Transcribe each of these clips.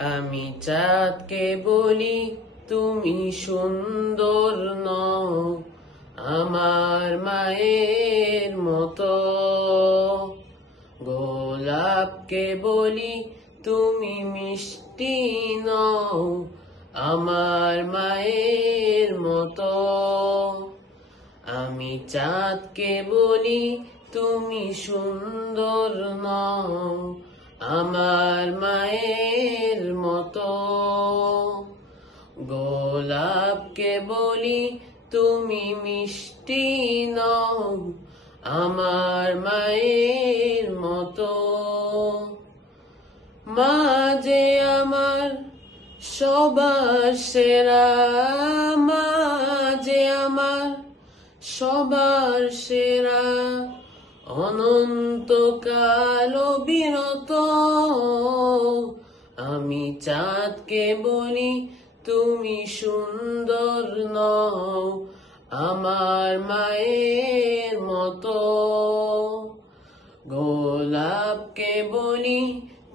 আমি চাঁদকে বলি তুমি সুন্দর নও আমার মায়ের মতো। গোলাপকে বলি তুমি মিষ্টি নও আমার মায়ের মতো। আমি চাঁদকে বলি তুমি সুন্দর নও আমার মায়ের মতো। গোলাপকে বলি তুমি মিষ্টি নও আমার মায়ের মতো। মা যে আমার সবার সেরা, মা যে আমার সবার সেরা, অনন্তকাল বিরত। আমি চাঁদকে বলি তুমি সুন্দর নও আমার মায়ের মতো। গোলাপকে বলি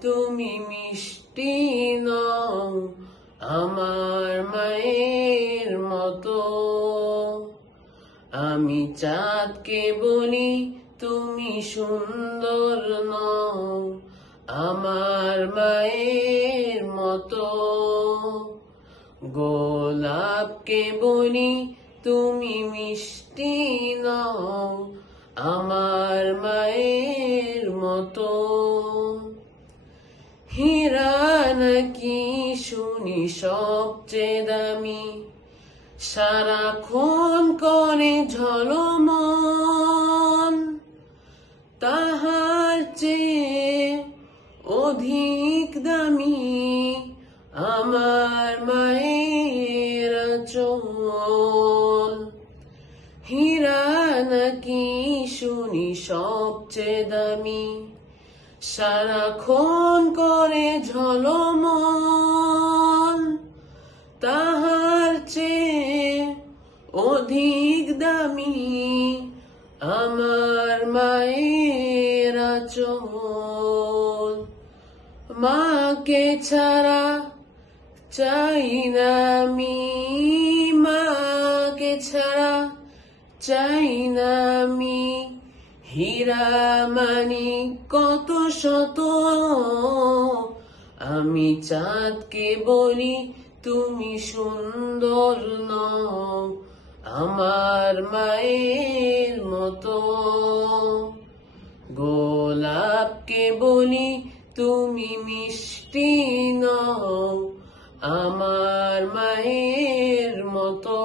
তুমি মিষ্টি নও আমার মায়ের মতো। আমি চাঁদকে বলি তুমি সুন্দর নও আমার মায়ের মতো। গোলাপকে বলি তুমি মিষ্টি নও আমার মায়ের মতো। হীরা নাকি শুনি সবচেয়ে দামি, সারাক্ষণ করে ঝলমল, তাহার চেয়ে অধিক দামি আমার মায়ের আঁচল। হীরা নাকি শুনি সবচেয়ে দামি, সারাক্ষণ করে ঝলমল, তাহার চেয়ে অধিক দামি আমার মায়ের আঁচল। মাকে ছাড়া চাই না আমি, মাকে ছাড়া চাই না আমি, হীরা মানিক কত শত। আমি চাঁদকে বলি তুমি সুন্দর নও আমার মায়ের মতো। গোলাপকে বলি তুমি মিষ্টি নও আমার মায়ের মতো।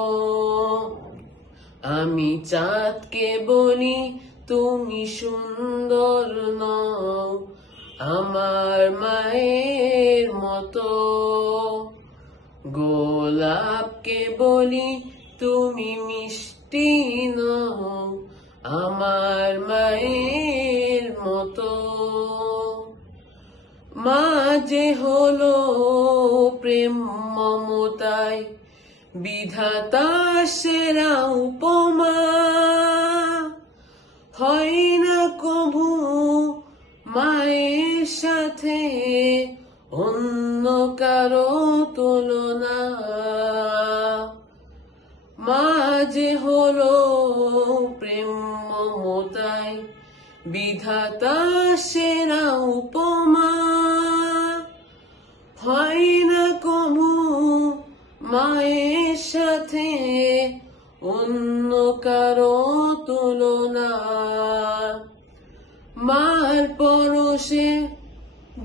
আমি চাঁদকে বলি তুমি সুন্দর নও আমার মায়ের মতো। গোলাপকে বলি তুমি মিষ্টি নও আমার মায়ের মতো। মা যে হলো প্রেম মমতায় বিধাতার সেরা উপমা, হয় না কভু মায়ের সাথে অন্য কারো তুলনা। মা যে হলো প্রেম মমতায় বিধাতার সেরা উপমা, হয় না কভু মায়ের সাথে অন্য কারো তুলনা। মার পরশে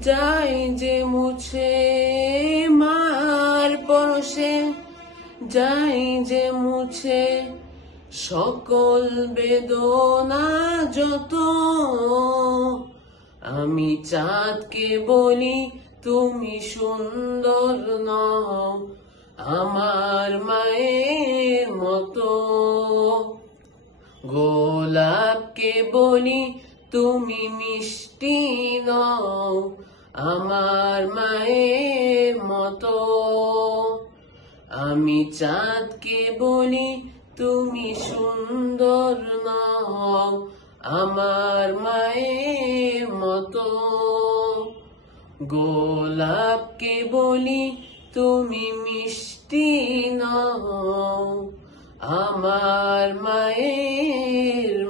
যাই যে মুছে, মার পরশে যাই যে মুছে, সকল বেদনা যত। আমি চাঁদকে বলি তুমি সুন্দর নও আমার মায়ের মতো। গোলাপকে বলি তুমি মিষ্টি নও আমার মায়ের মতো। আমি চাঁদকে বলি তুমি সুন্দর নও আমার মায়ের মতো। গোলাপকে বলি তুমি মিষ্টি নও, আমার মায়ের